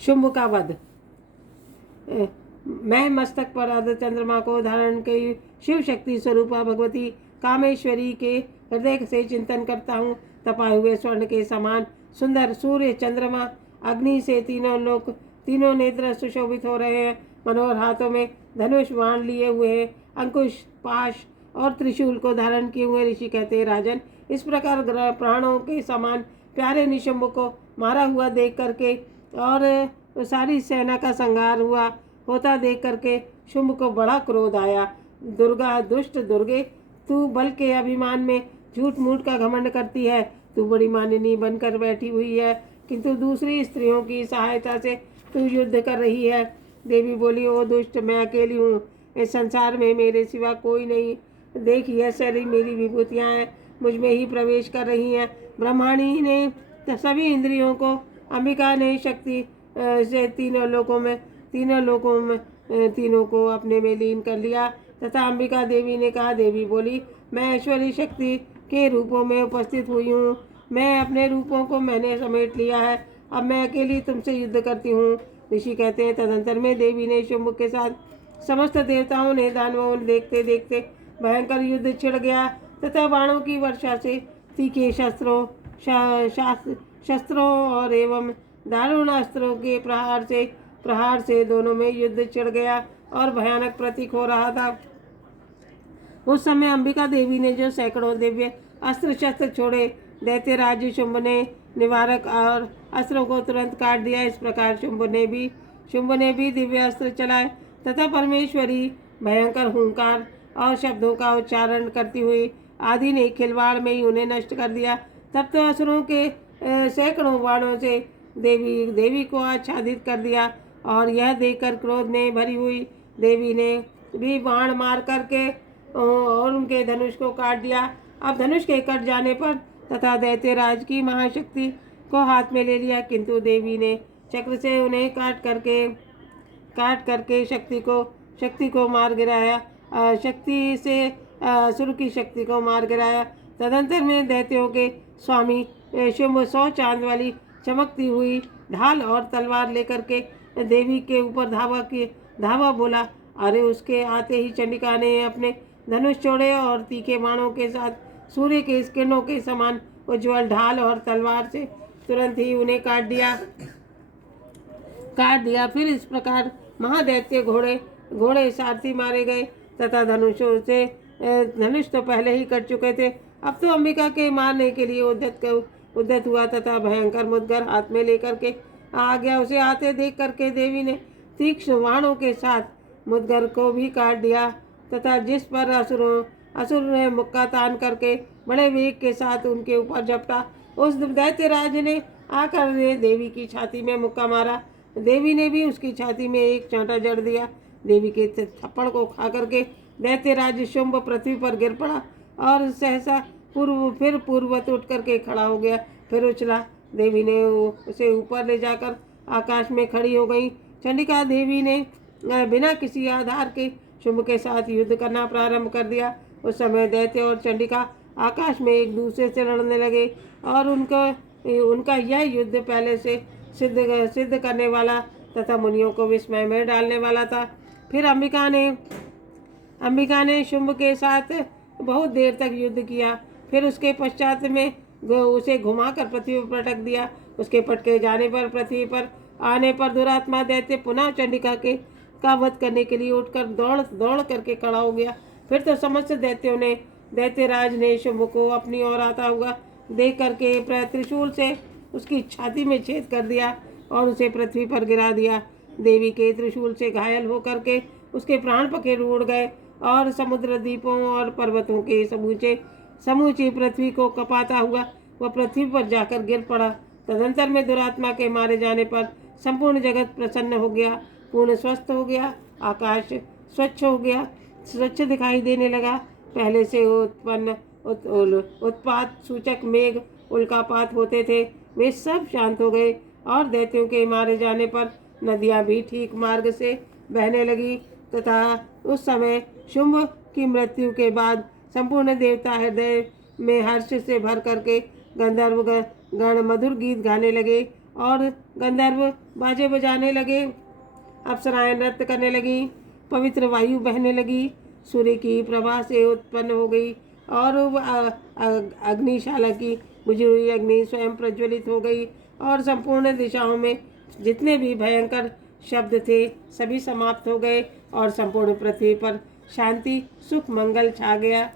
शुंभ का वध। मैं मस्तक पर अर्ध चंद्रमा को धारण की शिव शक्ति स्वरूपा भगवती कामेश्वरी के हृदय से चिंतन करता हूँ। तपाए हुए स्वर्ण के समान सुंदर सूर्य चंद्रमा अग्नि से तीनों लोक तीनों नेत्र सुशोभित हो रहे हैं। मनोहर हाथों में धनुष बाण लिए हुए हैं। अंकुश पाश और त्रिशूल को धारण किए हुए ऋषि कहते हैं, राजन, इस प्रकार प्राणों के समान प्यारे निशुंभ को मारा हुआ देख करके और सारी सेना का संहार हुआ होता देख करके शुंभ को बड़ा क्रोध आया। दुर्गा, दुष्ट दुर्गे, तू बल के अभिमान में झूठ मूठ का घमंड करती है। तू बड़ी मानिनी बनकर बैठी हुई है, किंतु दूसरी स्त्रियों की सहायता से तू युद्ध कर रही है। देवी बोली, ओ दुष्ट, मैं अकेली हूँ, इस संसार में मेरे सिवा कोई नहीं। देख, यह सारी मेरी विभूतियाँ हैं, मुझ में ही प्रवेश कर रही हैं। ब्रह्माणी ने सभी इंद्रियों को, अंबिका ने शक्ति से तीनों लोकों में तीनों को अपने में लीन कर लिया तथा अंबिका देवी ने कहा, देवी बोली, मैं ऐश्वर्य शक्ति के रूपों में उपस्थित हुई हूँ। मैं अपने रूपों को मैंने समेट लिया है, अब मैं अकेली तुमसे युद्ध करती हूँ। ऋषि कहते हैं, तदंतर में देवी ने शुंभ के साथ समस्त देवताओं ने दानवों देखते देखते भयंकर युद्ध छिड़ गया तथा बाणों की वर्षा से तीखे शस्त्रों और एवं दारुण अस्त्रों के प्रहार से दोनों में युद्ध छिड़ गया और भयानक प्रतीक हो रहा था। उस समय अंबिका देवी ने जो सैकड़ों दिव्य अस्त्र शस्त्र छोड़े, दैत्यराज शुंभ ने निवारक और अस्त्रों को तुरंत काट दिया। इस प्रकार शुंभ ने भी दिव्य अस्त्र चलाए तथा परमेश्वरी भयंकर हुंकार और शब्दों का उच्चारण करती हुई आदि ने खिलवाड़ में ही उन्हें नष्ट कर दिया। तब तो असुरों के सैकड़ों बाणों से देवी को आच्छादित कर दिया और यह देखकर क्रोध ने भरी हुई देवी ने भी बाण मार करके और उनके धनुष को काट दिया। अब धनुष के कट जाने पर तथा दैत्यराज की महाशक्ति को हाथ में ले लिया, किंतु देवी ने चक्र से उन्हें काट करके शक्ति को मार गिराया। शक्ति से असुर की शक्ति को मार गिराया। तदंतर में दैत्यों के स्वामी शुंभ 100 चांद वाली चमकती हुई ढाल और तलवार लेकर के देवी के ऊपर धावा बोला। अरे, उसके आते ही चंडिका ने अपने धनुष छोड़े और तीखे बाणों के साथ सूर्य के किरणों के समान उज्ज्वल ढाल और तलवार से तुरंत ही उन्हें काट दिया। फिर इस प्रकार महादैत्य घोड़े सारथी मारे गए तथा धनुष तो पहले ही कट चुके थे, अब तो अंबिका के मारने के लिए उद्यत हुआ तथा भयंकर मुद्गर हाथ में लेकर के आ गया। उसे आते देख करके देवी ने तीक्ष्ण बाणों के साथ मुद्गर को भी काट दिया तथा जिस पर असुर ने मुक्का तान करके बड़े वेग के साथ उनके ऊपर झपटा, उस दैत्यराज ने आकर देवी की छाती में मुक्का मारा। देवी ने भी उसकी छाती में एक चांटा जड़ दिया। देवी के थप्पड़ को खा करके दैत्यराज शुंभ पृथ्वी पर गिर पड़ा और सहसा पूर्ववत उठ करके खड़ा हो गया, फिर उछला। देवी ने उसे ऊपर ले जाकर आकाश में खड़ी हो गई। चंडिका देवी ने बिना किसी आधार के शुंभ के साथ युद्ध करना प्रारंभ कर दिया। उस समय दैत्य और चंडिका आकाश में एक दूसरे से लड़ने लगे और उनका यह युद्ध पहले से सिद्ध करने वाला तथा मुनियों को विस्मय में डालने वाला था। फिर अंबिका ने शुंभ के साथ बहुत देर तक युद्ध किया। फिर उसके पश्चात में उसे घुमाकर पृथ्वी पर पटक दिया। उसके पटके जाने पर पृथ्वी पर आने पर दुरात्मा दैत्य पुनः चंडिका का वध करने के लिए उठकर दौड़ करके खड़ा हो गया। फिर तो समस्त दैत्यराज ने शुंभ को अपनी ओर आता हुआ देख करके त्रिशूल से उसकी छाती में छेद कर दिया और उसे पृथ्वी पर गिरा दिया। देवी के त्रिशूल से घायल होकर के उसके प्राण पखेरु उड़ गए और समुद्र द्वीपों और पर्वतों के समूची पृथ्वी को कपाता हुआ वह पृथ्वी पर जाकर गिर पड़ा। तदंतर में दुरात्मा के मारे जाने पर संपूर्ण जगत प्रसन्न हो गया, पूर्ण स्वस्थ हो गया। आकाश स्वच्छ दिखाई देने लगा। पहले से उत्पन्न उत्पात सूचक मेघ उल्कापात होते थे, वे सब शांत हो गए और दैत्यों के मारे जाने पर नदियां भी ठीक मार्ग से बहने लगी तथा उस समय शुंभ की मृत्यु के बाद संपूर्ण देवता हृदय में हर्ष से भर करके गंधर्व गण मधुर गीत गाने लगे और गंधर्व बाजे बजाने लगे। अप्सराएं नृत्य करने लगीं, पवित्र वायु बहने लगी, सूर्य की प्रभा से उत्पन्न हो गई और अग्निशाला की बुझी हुई अग्नि स्वयं प्रज्वलित हो गई और संपूर्ण दिशाओं में जितने भी भयंकर शब्द थे सभी समाप्त हो गए और संपूर्ण पृथ्वी पर शांति सुख मंगल छा गया।